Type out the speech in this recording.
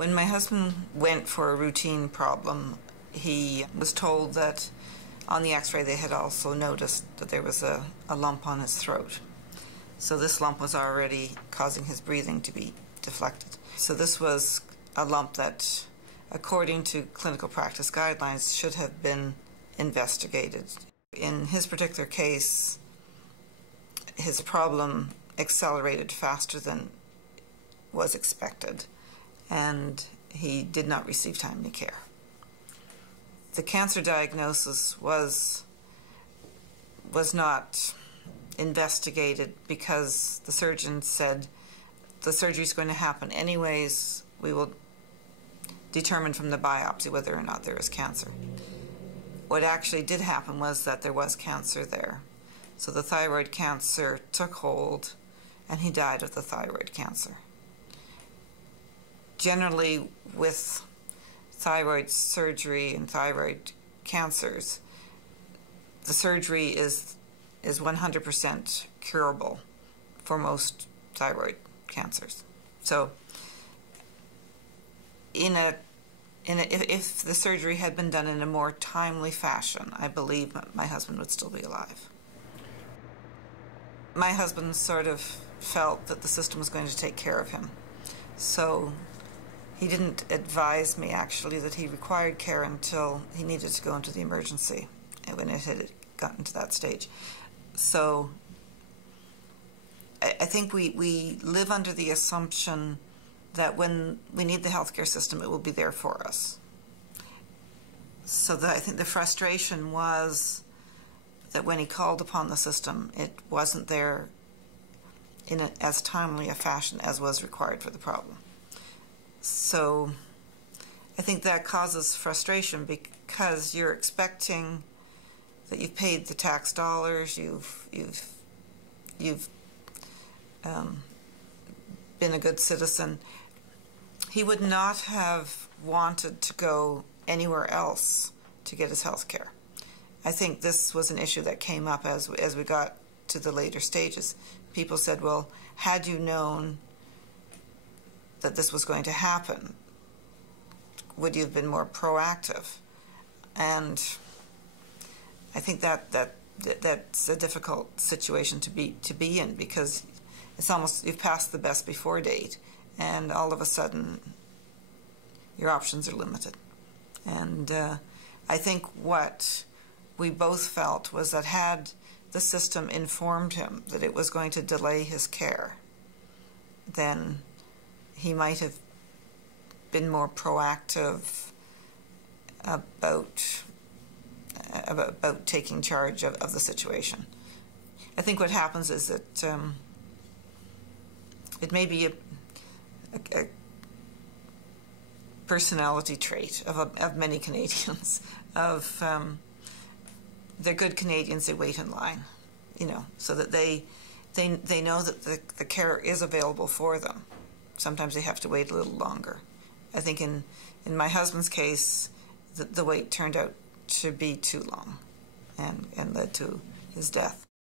When my husband went for a routine problem, he was told that on the x-ray they had also noticed that there was a lump on his throat. So this lump was already causing his breathing to be deflected. So this was a lump that, according to clinical practice guidelines, should have been investigated. In his particular case, his problem accelerated faster than was expected, and he did not receive timely care. The cancer diagnosis was not investigated because the surgeon said the surgery is going to happen anyways. We will determine from the biopsy whether or not there is cancer. What actually did happen was that there was cancer there. So the thyroid cancer took hold, and he died of the thyroid cancer. Generally, with thyroid surgery and thyroid cancers, the surgery is 100% curable for most thyroid cancers. So if the surgery had been done in a more timely fashion, I believe my husband would still be alive. My husband sort of felt that the system was going to take care of him. So he didn't advise me, actually, that he required care until he needed to go into the emergency when it had gotten to that stage. So I think we live under the assumption that when we need the healthcare system, it will be there for us. So I think the frustration was that when he called upon the system, it wasn't there in as timely a fashion as was required for the problem. So I think that causes frustration because you're expecting that you've paid the tax dollars, you've been a good citizen. He would not have wanted to go anywhere else to get his health care. I think this was an issue that came up as we got to the later stages. People said, well, had you known that this was going to happen, would you have been more proactive? And I think that's a difficult situation to be in, because it's almost, you've passed the best before date, and all of a sudden your options are limited. And I think what we both felt was that had the system informed him that it was going to delay his care, then he might have been more proactive about taking charge of the situation. I think what happens is that it may be a personality trait of many Canadians, they're good Canadians, they wait in line, so that they know that the care is available for them. Sometimes they have to wait a little longer. I think in my husband's case, the wait turned out to be too long and led to his death.